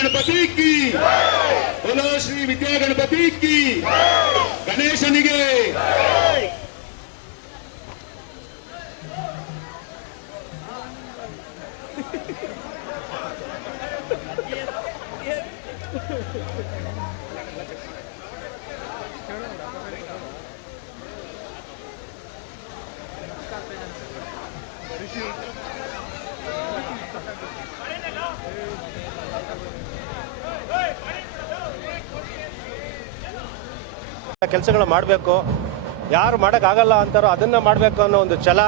ಗಣಪತಿ ಕಿ बोलो ಶ್ರೀ ವಿದ್ಯಾ ಗಣಪತಿ ಕಿ ಗಣೇಶನಿಗೆ ಕೆಲಸಗಳು ಮಾಡಬೇಕು. ಯಾರು ಮಾಡೋಕ್ಕಾಗಲ್ಲ ಅಂತಾರೋ ಅದನ್ನು ಮಾಡಬೇಕು ಅನ್ನೋ ಒಂದು ಛಲ,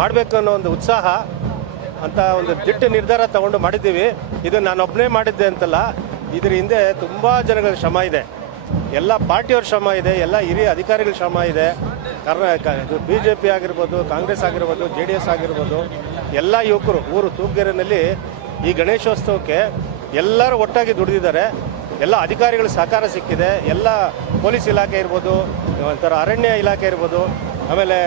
ಮಾಡಬೇಕು ಅನ್ನೋ ಒಂದು ಉತ್ಸಾಹ ಅಂತ ಒಂದು ದಿಟ್ಟ ನಿರ್ಧಾರ ತಗೊಂಡು ಮಾಡಿದ್ದೀವಿ. ಇದು ನಾನೊಬ್ಬನೇ ಮಾಡಿದ್ದೆ ಅಂತಲ್ಲ, ಇದ್ರ ಹಿಂದೆ ತುಂಬ ಜನಗಳ ಶ್ರಮ ಇದೆ, ಎಲ್ಲ ಪಾರ್ಟಿಯವ್ರ ಶ್ರಮ ಇದೆ, ಎಲ್ಲ ಹಿರಿಯ ಅಧಿಕಾರಿಗಳ ಶ್ರಮ ಇದೆ. BJP ಆಗಿರ್ಬೋದು, ಕಾಂಗ್ರೆಸ್ ಆಗಿರ್ಬೋದು, JDS ಆಗಿರ್ಬೋದು, ಎಲ್ಲ ಯುವಕರು ಊರು ತೂಪ್ಗೆರೆನಲ್ಲಿ ಈ ಗಣೇಶೋತ್ಸವಕ್ಕೆ ಎಲ್ಲರೂ ಒಟ್ಟಾಗಿ ದುಡಿದಿದ್ದಾರೆ. ಎಲ್ಲ ಅಧಿಕಾರಿಗಳ ಸಹಕಾರ ಸಿಕ್ಕಿದೆ. ಎಲ್ಲ ಪೊಲೀಸ್ ಇಲಾಖೆ ಇರ್ಬೋದು, ಒಂಥರ ಅರಣ್ಯ ಇಲಾಖೆ ಇರ್ಬೋದು, ಆಮೇಲೆ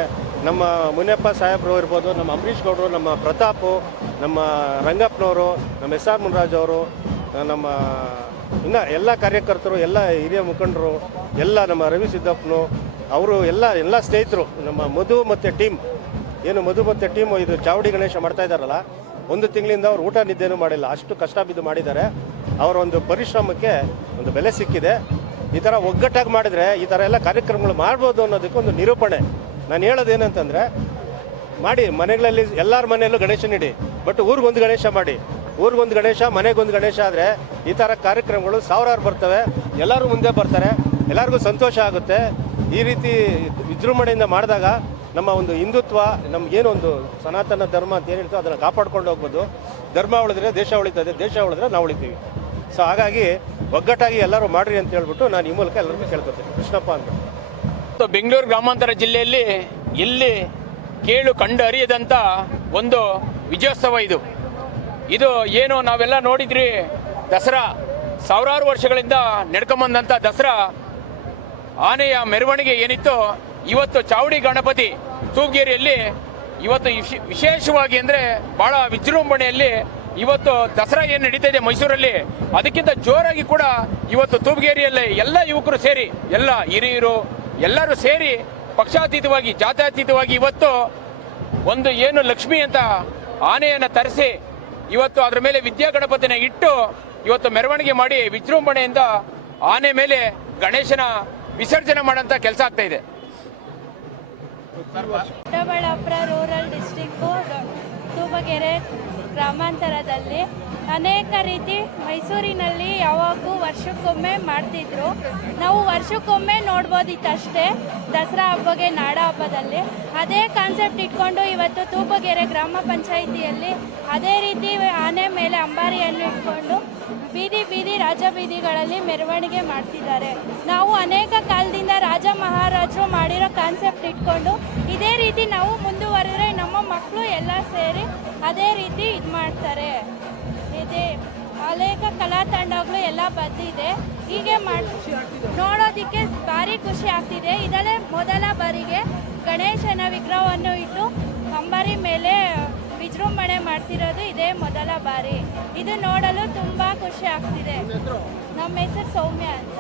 ನಮ್ಮ ಮುನಿಯಪ್ಪ ಸಾಹೇಬರು ಇರ್ಬೋದು, ನಮ್ಮ ಅಂಬರೀಷ್ ಗೌಡರು, ನಮ್ಮ ಪ್ರತಾಪು, ನಮ್ಮ ರಂಗಪ್ಪನವರು, ನಮ್ಮ SR ಮುನ್ರಾಜ್ ಅವರು, ನಮ್ಮ ಇನ್ನು ಎಲ್ಲ ಕಾರ್ಯಕರ್ತರು, ಎಲ್ಲ ಹಿರಿಯ ಮುಖಂಡರು, ಎಲ್ಲ ನಮ್ಮ ರವಿ ಸಿದ್ದಪ್ಪನು ಅವರು, ಎಲ್ಲ ಸ್ನೇಹಿತರು, ನಮ್ಮ ಮಧು ಮತ್ತು ಟೀಮ್, ಏನು ಮಧು ಮತ್ತು ಟೀಮು ಇದು ಚಾವಡಿ ಗಣೇಶ ಮಾಡ್ತಾ ಇದ್ದಾರಲ್ಲ, ಒಂದು ತಿಂಗಳಿಂದ ಅವ್ರು ಊಟ ನಿದ್ದೆನೂ ಮಾಡಿಲ್ಲ, ಅಷ್ಟು ಕಷ್ಟ ಬಿದ್ದು ಮಾಡಿದ್ದಾರೆ. ಅವರ ಒಂದು ಪರಿಶ್ರಮಕ್ಕೆ ಒಂದು ಬೆಲೆ ಸಿಕ್ಕಿದೆ. ಈ ಥರ ಒಗ್ಗಟ್ಟಾಗಿ ಮಾಡಿದರೆ ಈ ಥರ ಎಲ್ಲ ಕಾರ್ಯಕ್ರಮಗಳು ಮಾಡ್ಬೋದು ಅನ್ನೋದಕ್ಕೆ ಒಂದು ನಿರೂಪಣೆ. ನಾನು ಹೇಳೋದೇನಂತಂದರೆ, ಮಾಡಿ ಮನೆಗಳಲ್ಲಿ ಎಲ್ಲರ ಮನೆಯಲ್ಲೂ ಗಣೇಶನ ಇಡಿ, ಬಟ್ ಊರಿಗೊಂದು ಗಣೇಶ ಮಾಡಿ, ಊರಿಗೊಂದು ಗಣೇಶ, ಮನೆಗೊಂದು ಗಣೇಶ ಆದರೆ ಈ ಥರ ಕಾರ್ಯಕ್ರಮಗಳು ಸಾವಿರಾರು ಬರ್ತವೆ, ಎಲ್ಲರೂ ಮುಂದೆ ಬರ್ತಾರೆ, ಎಲ್ಲರಿಗೂ ಸಂತೋಷ ಆಗುತ್ತೆ. ಈ ರೀತಿ ವಿಜೃಂಭಣೆಯಿಂದ ಮಾಡಿದಾಗ ನಮ್ಮ ಒಂದು ಹಿಂದುತ್ವ, ನಮಗೇನು ಒಂದು ಸನಾತನ ಧರ್ಮ ಅಂತ ಏನು ಹೇಳ್ತೋ ಅದನ್ನು ಕಾಪಾಡ್ಕೊಂಡು ಹೋಗ್ಬೋದು. ಧರ್ಮ ಉಳಿದ್ರೆ ದೇಶ ಉಳಿತದೆ, ದೇಶ ಉಳಿದ್ರೆ ನಾವು ಉಳಿತೀವಿ. ಸೊ ಹಾಗಾಗಿ ಒಗ್ಗಟ್ಟಾಗಿ ಎಲ್ಲರೂ ಮಾಡ್ರಿ ಅಂತ ಹೇಳ್ಬಿಟ್ಟು ನಾನು ಈ ಮೂಲಕ ಎಲ್ಲರಿಗೂ ಕೇಳ್ಕೊತೀನಿ. ಕೃಷ್ಣಪ್ಪ ಅಂತ ಬೆಂಗಳೂರು ಗ್ರಾಮಾಂತರ ಜಿಲ್ಲೆಯಲ್ಲಿ ಎಲ್ಲಿ ಕೇಳು ಕಂಡು ಅರಿಯದಂಥ ಒಂದು ವಿಜಯೋತ್ಸವ ಇದು ಏನು ನಾವೆಲ್ಲ ನೋಡಿದ್ರಿ. ದಸರಾ ಸಾವಿರಾರು ವರ್ಷಗಳಿಂದ ನಡ್ಕೊಂಬಂದಂಥ ದಸರಾ ಆನೆಯ ಮೆರವಣಿಗೆ ಏನಿತ್ತು, ಇವತ್ತು ಚಾವಡಿ ಗಣಪತಿ ತೂಪ್ಗೆರೆಯಲ್ಲಿ ಇವತ್ತು ವಿಶೇಷವಾಗಿ ಅಂದರೆ ಭಾಳ ವಿಜೃಂಭಣೆಯಲ್ಲಿ ಇವತ್ತು ದಸರಾ ಏನು ನಡೀತಾ ಇದೆ ಮೈಸೂರಲ್ಲಿ, ಅದಕ್ಕಿಂತ ಜೋರಾಗಿ ಕೂಡ ಇವತ್ತು ತೂಪ್ಗೆರೆಯಲ್ಲಿ ಎಲ್ಲ ಯುವಕರು ಸೇರಿ, ಎಲ್ಲ ಹಿರಿಯರು ಎಲ್ಲರೂ ಸೇರಿ ಪಕ್ಷಾತೀತವಾಗಿ, ಜಾತ್ಯತೀತವಾಗಿ ಇವತ್ತು ಒಂದು ಏನು ಲಕ್ಷ್ಮಿ ಅಂತ ಆನೆಯನ್ನು ತರಿಸಿ ಇವತ್ತು ಅದರ ಮೇಲೆ ವಿದ್ಯಾ ಗಣಪತಿನ ಇಟ್ಟು ಇವತ್ತು ಮೆರವಣಿಗೆ ಮಾಡಿ ವಿಜೃಂಭಣೆಯಿಂದ ಆನೆ ಮೇಲೆ ಗಣೇಶನ ವಿಸರ್ಜನೆ ಮಾಡೋಂಥ ಕೆಲಸ ಆಗ್ತಾ ಇದೆ. ದೊಡ್ಡಬಳ್ಳಾಪುರ ರೂರಲ್ ಡಿಸ್ಟ್ರಿಕ್ಟು ತೂಬಗೆರೆ ಗ್ರಾಮಾಂತರದಲ್ಲಿ ಅನೇಕ ರೀತಿ ಮೈಸೂರಿನಲ್ಲಿ ಯಾವಾಗೂ ವರ್ಷಕ್ಕೊಮ್ಮೆ ಮಾಡ್ತಿದ್ರು. ನಾವು ವರ್ಷಕ್ಕೊಮ್ಮೆ ನೋಡ್ಬೋದಿತ್ತಷ್ಟೇ ದಸರಾ ಹಬ್ಬಗೆ, ನಾಡ ಹಬ್ಬದಲ್ಲಿ. ಅದೇ ಕಾನ್ಸೆಪ್ಟ್ ಇಟ್ಕೊಂಡು ಇವತ್ತು ತೂಬಗೆರೆ ಗ್ರಾಮ ಪಂಚಾಯಿತಿಯಲ್ಲಿ ಅದೇ ರೀತಿ ಆನೆ ಮೇಲೆ ಅಂಬಾರಿಯನ್ನು ಇಟ್ಕೊಂಡು ಬೀದಿ ಬೀದಿ ರಾಜ ಬೀದಿಗಳಲ್ಲಿ ಮೆರವಣಿಗೆ ಮಾಡ್ತಿದ್ದಾರೆ. ನಾವು ಅನೇಕ ಕಾಲದಿಂದ ರಾಜ ಮಹಾರಾಜರು ಮಾಡಿರೋ ಕಾನ್ಸೆಪ್ಟ್ ಇಟ್ಕೊಂಡು ಇದೇ ರೀತಿ ನಾವು ಮುಂದುವರೆದ್ರೆ ನಮ್ಮ ಮಕ್ಕಳು ಎಲ್ಲ ಸೇರಿ ಅದೇ ರೀತಿ ಇದು ಮಾಡ್ತಾರೆ. ಇದೆ ಅನೇಕ ಕಲಾ ತಂಡಗಳು ಎಲ್ಲ ಬಂದಿದೆ. ಹೀಗೆ ನೋಡೋದಕ್ಕೆ ಭಾರಿ ಖುಷಿ ಆಗ್ತಿದೆ. ಇದಲ್ಲೇ ಮೊದಲ ಬಾರಿಗೆ ಗಣೇಶನ ವಿಗ್ರಹವನ್ನು ಇಟ್ಟು ಅಂಬಾರಿ ಮೇಲೆ ವಿಜೃಂಭಣೆ ಮಾಡ್ತಿರೋದು ಇದೇ ಮೊದಲ ಬಾರಿ. ಇದು ನೋಡಲು ತುಂಬ ಖುಷಿ ಆಗ್ತಿದೆ. ನಮ್ಮ ಹೆಸರು ಸೌಮ್ಯ ಅಂತ.